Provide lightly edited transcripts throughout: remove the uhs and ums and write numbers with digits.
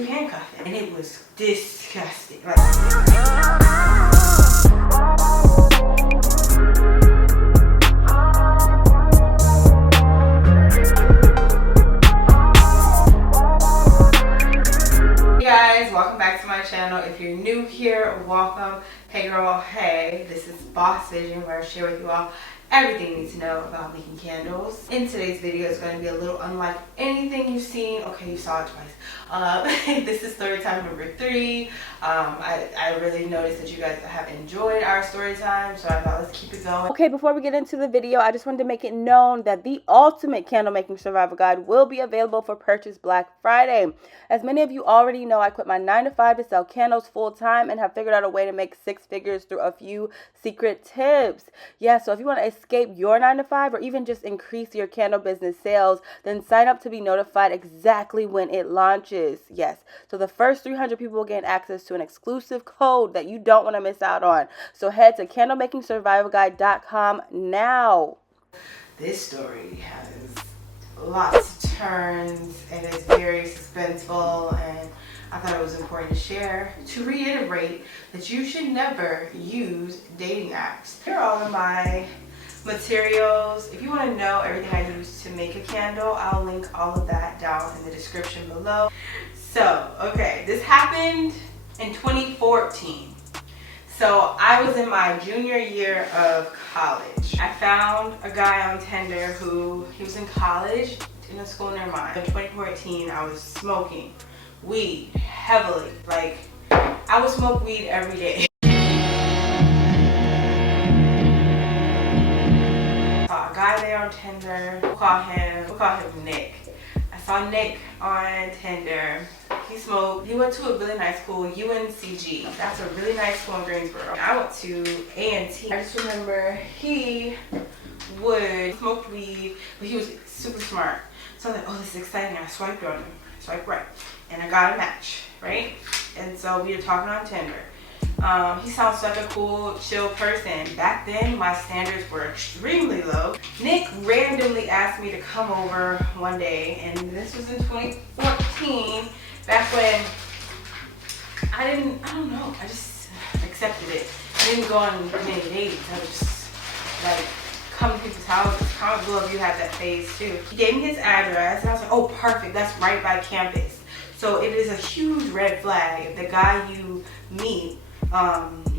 you handcuffing? And it was disgusting. Hey guys, welcome back to my channel. If you're new here, welcome. Hey girl, hey, this is Boss Vision, where I share with you all everything you need to know about making candles. In today's video, it's going to be a little unlike anything you've seen. Okay, you saw it twice. This is story time number 3. I really noticed that you guys have enjoyed our story time, so I thought let's keep it going. Okay, before we get into the video, I just wanted to make it known that the ultimate candle making survival guide will be available for purchase Black Friday. As many of you already know, I quit my 9-to-5 to sell candles full time and have figured out a way to make 6 figures through a few secret tips. Yeah, so if you want to escape your 9-to-5 or even just increase your candle business sales, then sign up to be notified exactly when it launches. Yes, so the first 300 people will gain access to an exclusive code that you don't want to miss out on. So head to candlemakingsurvivalguide.com now. This story has lots of turns and it's very suspenseful, and I thought it was important to share, to reiterate that you should never use dating apps. Here are all of my materials. If you want to know everything I use to make a candle, I'll link all of that down in the description below. So, okay, this happened in 2014. So I was in my junior year of college. I found a guy on Tinder who, he was in college in a school near mine. In 2014, I was smoking weed heavily. Like, I would smoke weed every day. Saw a guy there on Tinder. We'll call him Nick. I saw Nick on Tinder. He smoked. He went to a really nice school, UNCG. That's a really nice school in Greensboro. I went to A&T. I just remember he would smoke weed, but he was super smart. So I was like, oh, this is exciting. I swiped on him. Swipe right. And I got a match, right? And so we were talking on Tinder. He sounds like a cool, chill person. Back then, my standards were extremely low. Nick randomly asked me to come over one day, and this was in 2014, back when I don't know, I just accepted it. I didn't go on many dates. I was just like, come to people's houses. Comment below if you had that phase too. He gave me his address, and I was like, oh, perfect, that's right by campus. So it is a huge red flag if the guy you meet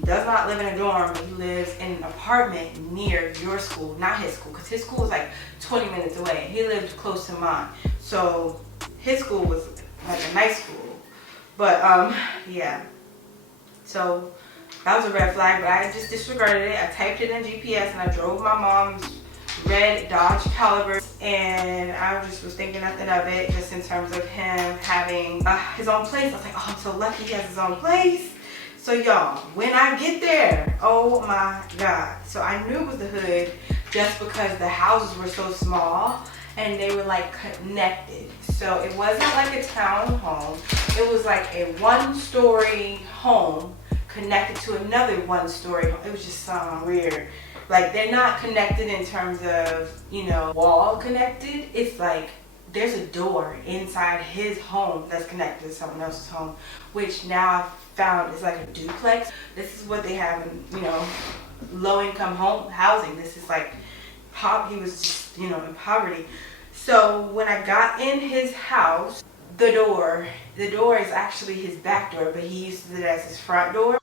does not live in a dorm, but he lives in an apartment near your school, not his school, because his school was like 20 minutes away. He lived close to mine. So his school was like a nice school. But yeah. So that was a red flag, but I just disregarded it. I typed it in GPS and I drove my mom's red Dodge Caliber, and I just was thinking nothing of it, just in terms of him having his own place. I was like, oh, I'm so lucky he has his own place. So y'all, when I get there, oh my God. So I knew it was the hood just because the houses were so small and they were like connected. So it wasn't like a town home. It was like a 1-story home connected to another 1-story home. It was just something weird. Like, they're not connected in terms of, you know, wall connected. It's like there's a door inside his home that's connected to someone else's home, which now I've found is like a duplex. This is what they have in, you know, low-income home housing. This is like he was just, you know, in poverty. So when I got in his house, the door is actually his back door, but he uses it as his front door.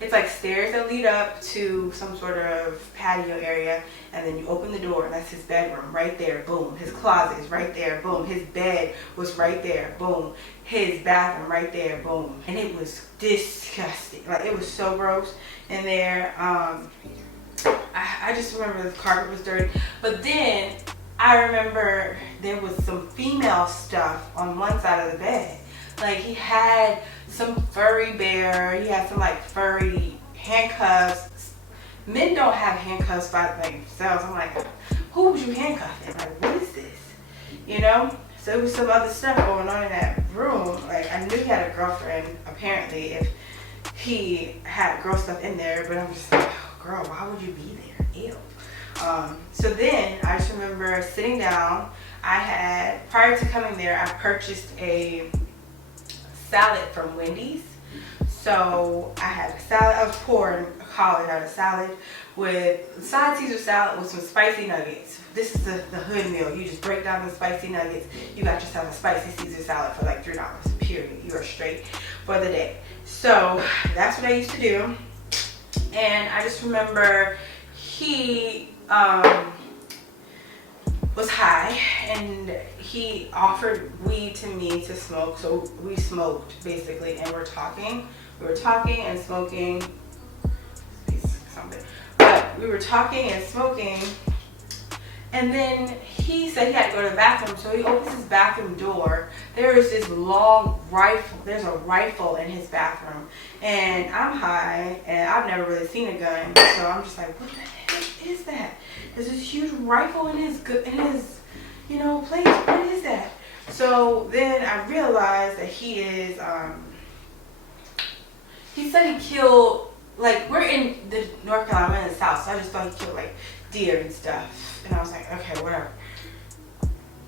It's like stairs that lead up to some sort of patio area, and then you open the door, and that's his bedroom right there, boom. His closet is right there, boom. His bed was right there, boom. His bathroom right there, boom. And it was disgusting. Like, it was so gross in there. I just remember the carpet was dirty. But then I remember there was some female stuff on one side of the bed. Like, he had some furry bear. He had some like furry handcuffs. Men don't have handcuffs by themselves. I'm like, who was you handcuffing? Like, what is this? You know? So there was some other stuff going on in that room. Like, I knew he had a girlfriend, apparently, if he had girl stuff in there. But I'm just like, oh, girl, why would you be there? Ew. So then I just remember sitting down. prior to coming there, I purchased a salad from Wendy's. So I had a salad. I was poor in college. I had a salad with side Caesar salad with some spicy nuggets. This is the hood meal. You just break down the spicy nuggets. You got yourself a spicy Caesar salad for like $3. Period. You are straight for the day. So that's what I used to do. And I just remember he was high and he offered weed to me to smoke. So we smoked basically, and we're talking. We were talking and smoking. But we were talking and smoking, and then he said he had to go to the bathroom. So he opens his bathroom door. There is this long rifle. There's a rifle in his bathroom, and I'm high and I've never really seen a gun. So I'm just like, what the heck is that? There's this huge rifle in his place. What is that? So then I realized that he is. He said he killed, like, we're in the North Carolina, we're in the South, so I just thought he killed like deer and stuff. And I was like, okay, whatever.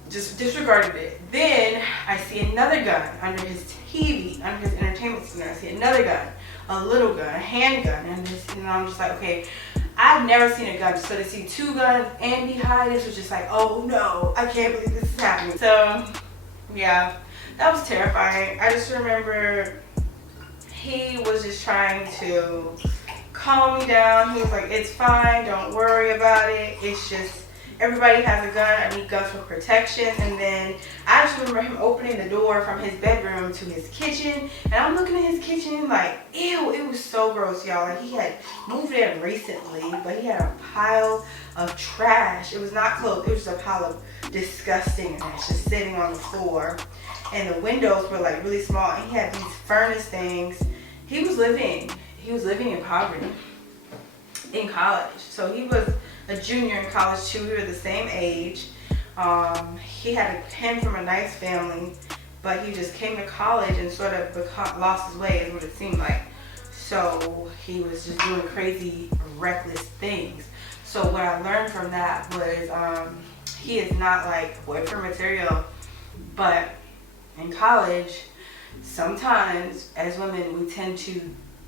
Just disregarded it. Then I see another gun under his TV, under his entertainment center. I see another gun, a little gun, a handgun, and I'm just like, okay, I've never seen a gun. So to see two guns and be high, this was just like, oh no, I can't believe this is happening. So yeah, that was terrifying. I just remember he was just trying to calm me down. He was like, it's fine, don't worry about it. It's just, everybody has a gun. I need guns for protection. And then I just remember him opening the door from his bedroom to his kitchen. And I'm looking at his kitchen like, ew, it was so gross, y'all. Like, he had moved in recently, but he had a pile of trash. It was not clothes. It was just a pile of disgustingness just sitting on the floor. And the windows were like really small. And he had these furnace things. He was living in poverty in college. So he was a junior in college too. We were the same age. He came from a nice family, but he just came to college and sort of lost his way, is what it seemed like. So he was just doing crazy, reckless things. So what I learned from that was he is not like boyfriend material, but in college, sometimes as women we tend to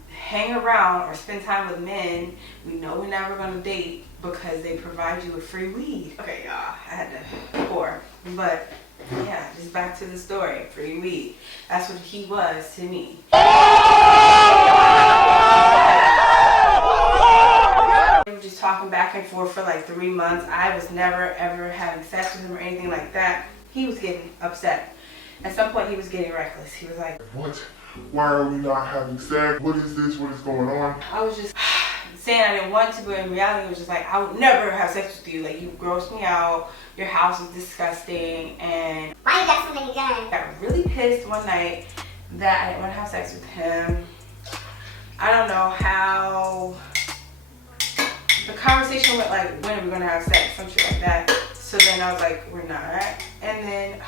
hang around or spend time with men we know we're never going to date because they provide you with free weed. Okay, y'all, I had to pour, but yeah, just back to the story. Free weed, that's what he was to me. We were just talking back and forth for like 3 months. I was never ever having sex with him or anything like that. He was getting upset. At some point, he was getting reckless. He was like, what? Why are we not having sex? What is this? What is going on? I was just saying I didn't want to, but in reality, it was just like, I would never have sex with you. Like, you grossed me out. Your house is disgusting. And why you got so many guns? I got really pissed one night that I didn't want to have sex with him. I don't know how the conversation went, like, when are we going to have sex? Some shit like that. So then I was like, we're not. And then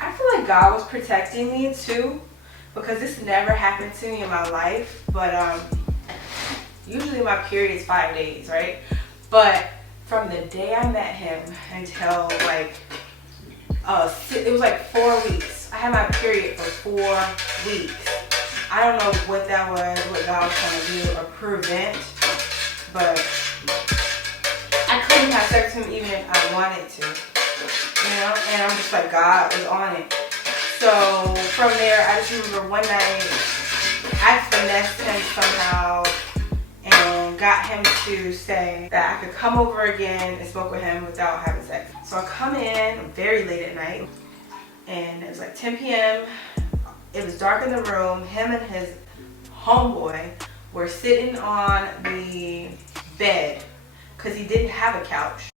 I feel like God was protecting me too, because this never happened to me in my life. But usually my period is 5 days, right? But from the day I met him until like it was like 4 weeks. I had my period for 4 weeks. I don't know what that was, what God was trying to do or prevent, but I couldn't have sex with him even if I wanted to. And I'm just like, God was on it. So from there, I just remember one night I finessed him somehow and got him to say that I could come over again and smoke with him without having sex. So I come in very late at night, and it was like 10 p.m. It was dark in the room. Him and his homeboy were sitting on the bed because he didn't have a couch,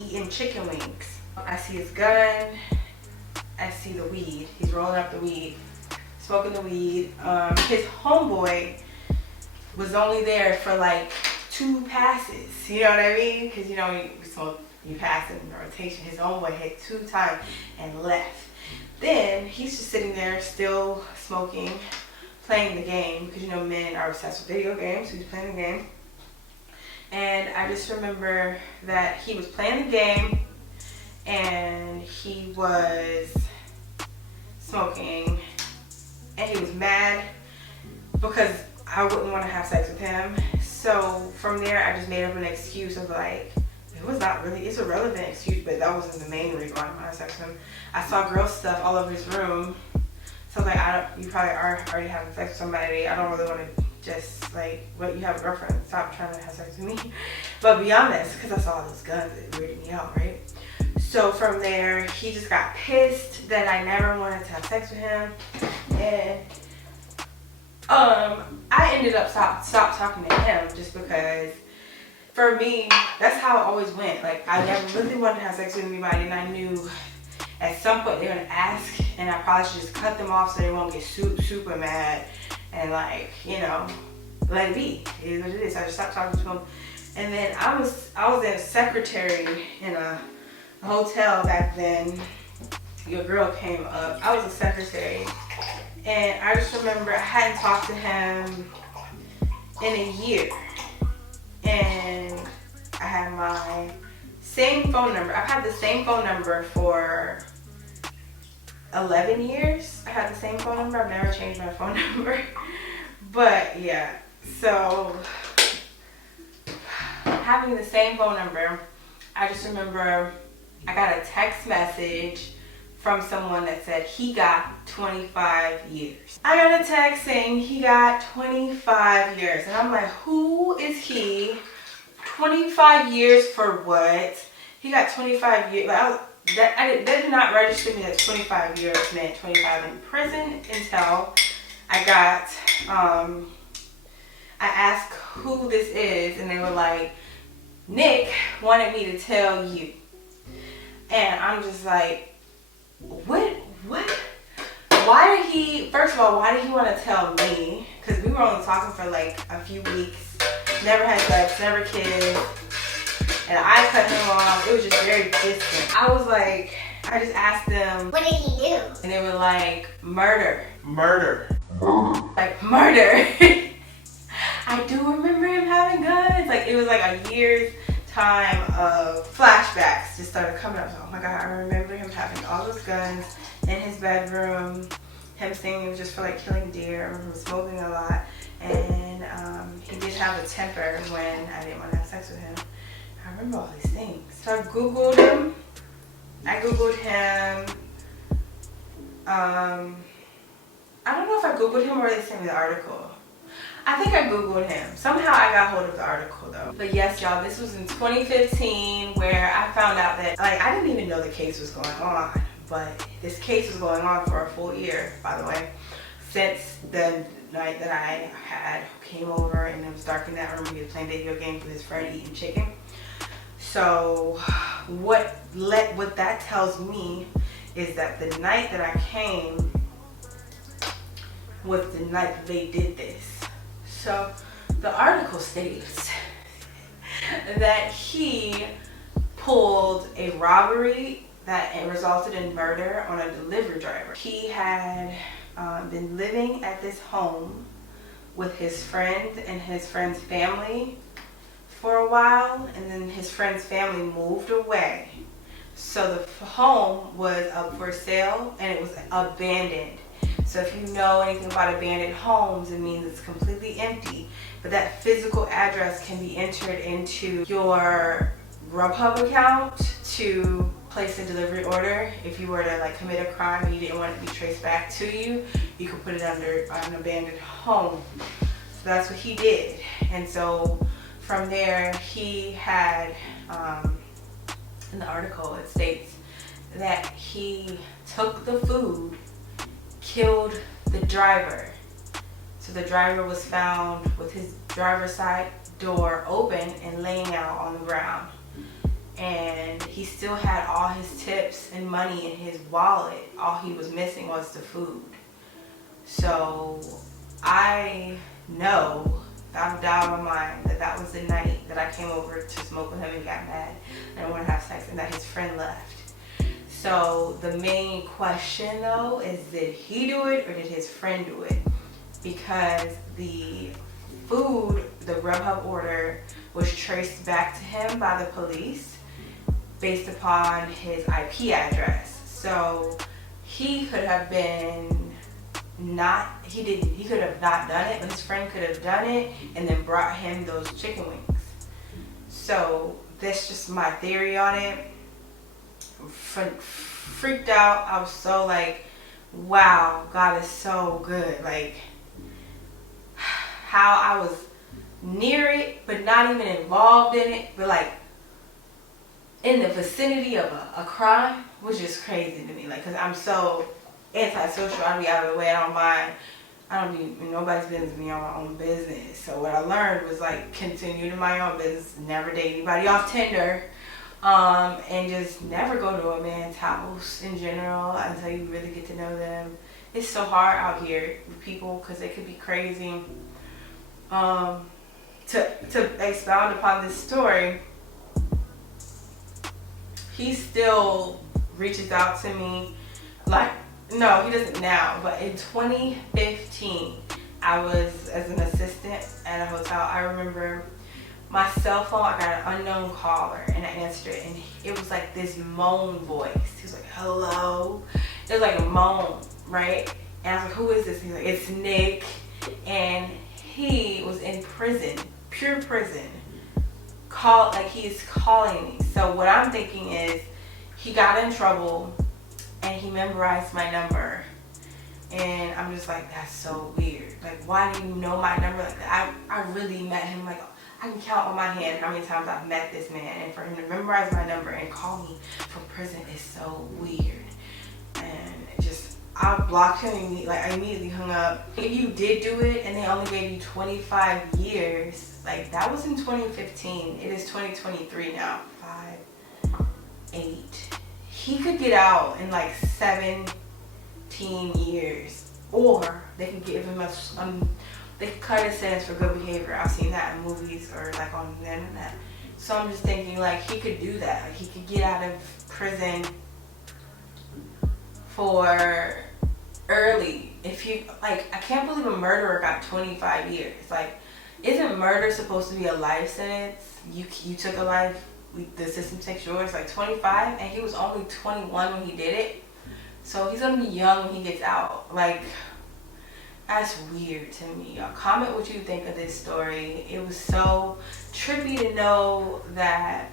eating chicken wings. I see his gun. I see the weed. He's rolling up the weed, smoking the weed. His homeboy was only there for like 2 passes. You know what I mean? Because you pass in rotation. His homeboy hit 2 times and left. Then he's just sitting there still smoking, playing the game, because men are obsessed with video games. So he's playing the game. And I just remember that he was playing the game and he was smoking, and he was mad because I wouldn't want to have sex with him. So from there, I just made up an excuse of like, it was not really, it's a relevant excuse, but that wasn't the main reason why I wanted to have sex with him. I saw girl stuff all over his room. So I was like, you probably are already having sex with somebody. I don't really want to just like, what, you have a girlfriend, stop trying to have sex with me. But beyond this, because I saw all those guns, it weirded me out, right? So from there, he just got pissed that I never wanted to have sex with him. And I ended up stop talking to him just because for me, that's how it always went. Like, I never really wanted to have sex with anybody, and I knew at some point they're gonna ask, and I probably should just cut them off so they won't get super mad and like, you know, let it be. It is what it is. I just stopped talking to him. And then I was a secretary in a hotel back then. Your girl came up. I was a secretary, and I just remember I hadn't talked to him in a year, and I had my same phone number. I've had the same phone number for 11 years. I had the same phone number. I've never changed my phone number. But yeah, so having the same phone number, I just remember I got a text message from someone that said he got 25 years. I got a text saying he got 25 years. And I'm like, who is he? 25 years for what? He got 25 years. Like, that did not register me that 25 years meant 25 in prison until I got, I asked who this is, and they were like, Nick wanted me to tell you. And I'm just like, what? Why did he, first of all, why did he want to tell me? Because we were only talking for like a few weeks, never had sex, never kissed, and I cut him off. It was just very distant. I was like, I just asked them, what did he do? And they were like, murder. Like, murder. I do remember him having guns. Like, it was like a year's time of flashbacks just started coming up. So, oh my God, I remember him having all those guns in his bedroom. Him saying it was just for like killing deer. I remember him smoking a lot. And he did have a temper when I didn't want to have sex with him. I remember all these things. So I Googled him. I don't know if I Googled him or they sent me the article. I think I Googled him. Somehow I got hold of the article though. But yes, y'all, this was in 2015 where I found out that, like, I didn't even know the case was going on. But this case was going on for a full year, by the way, since the night that I came over and it was dark in that room. He was playing video games with his friend eating chicken. So what that tells me is that the night that I came was the night that they did this. So the article states that he pulled a robbery that resulted in murder on a delivery driver. He had been living at this home with his friend and his friend's family for a while, and then his friend's family moved away. So the home was up for sale and it was abandoned. So if you know anything about abandoned homes, it means it's completely empty. But that physical address can be entered into your Grubhub account to place a delivery order. If you were to like commit a crime and you didn't want it to be traced back to you, you could put it under an abandoned home. So that's what he did. And so from there, he had, in the article it states that he took the food, killed the driver. So the driver was found with his driver's side door open and laying out on the ground. And he still had all his tips and money in his wallet. All he was missing was the food. So I know, without a doubt in my mind, that was the night that I came over to smoke with him and got mad and I wanted to have sex, and that his friend left. So the main question though is, did he do it or did his friend do it? Because the food, the Grubhub order, was traced back to him by the police. based upon his IP address. So he could have been he could have not done it, but his friend could have done it and then brought him those chicken wings. So that's just my theory on it. Freaked out. I was so like, wow, God is so good. Like, how I was near it, but not even involved in it, but like in the vicinity of a crime, was just crazy to me. Like, cause I'm so antisocial, I'd be out of the way. I don't mind. I don't be in nobody's business, be on my own business. So what I learned was like continue to my own business, never date anybody off Tinder, and just never go to a man's house in general until you really get to know them. It's so hard out here with people because they could be crazy. To expound upon this story, he still reaches out to me. Like, no, he doesn't now, but in 2015, I was as an assistant at a hotel. I remember my cell phone, I got an unknown caller, and I answered it, and it was like this moan voice. He was like, hello. It was like a moan, right? And I was like, who is this? He's like, it's Nick. And he was in prison, pure prison. He's calling me. So what I'm thinking is he got in trouble and he memorized my number. And I'm just like, that's so weird. Like, why do you know my number like that? I really met him. Like, I can count on my hand how many times I've met this man. And for him to memorize my number and call me from prison is so weird. And I blocked him I immediately hung up. If you did do it and they only gave you 25 years, like that was in 2015. It is 2023 now. 5, 8. He could get out in like 17 years, or they could give him they could cut his sentence for good behavior. I've seen that in movies or like on the internet. So I'm just thinking like he could do that. Like he could get out of prison for early. If you like, I can't believe a murderer got 25 years. Like, isn't murder supposed to be a life sentence? You took a life, the system takes yours. Like 25, and he was only 21 when he did it. So he's gonna be young when he gets out. Like, that's weird to me. Y'all comment what you think of this story. It was so trippy to know that,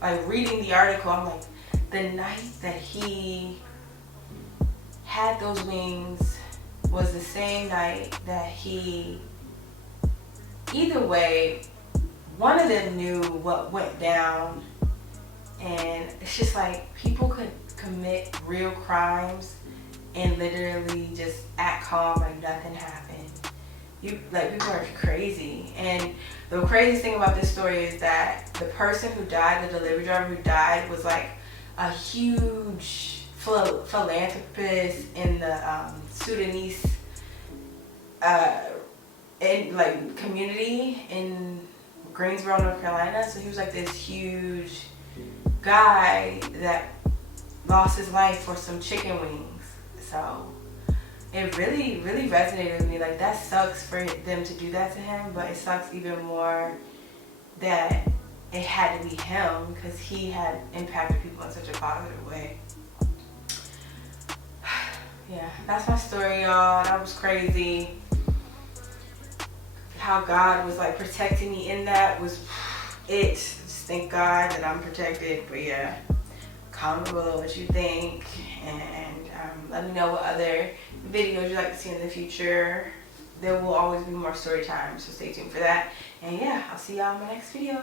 like reading the article, I'm like, the night that he had those wings was the same night that he, either way, one of them knew what went down. And it's just like, people could commit real crimes and literally just act calm like nothing happened. People are crazy. And the craziest thing about this story is that the person who died, the delivery driver who died, was like a huge philanthropist in the Sudanese community in Greensboro, North Carolina. So he was like this huge guy that lost his life for some chicken wings. So it really, really resonated with me. Like, that sucks for them to do that to him, but it sucks even more that it had to be him because he had impacted people in such a positive way. Yeah, that's my story, y'all. That was crazy. How God was like protecting me in that was it. Just thank God that I'm protected. But yeah, comment below what you think, and let me know what other videos you'd like to see in the future. There will always be more story time, so stay tuned for that. And yeah, I'll see y'all in my next video.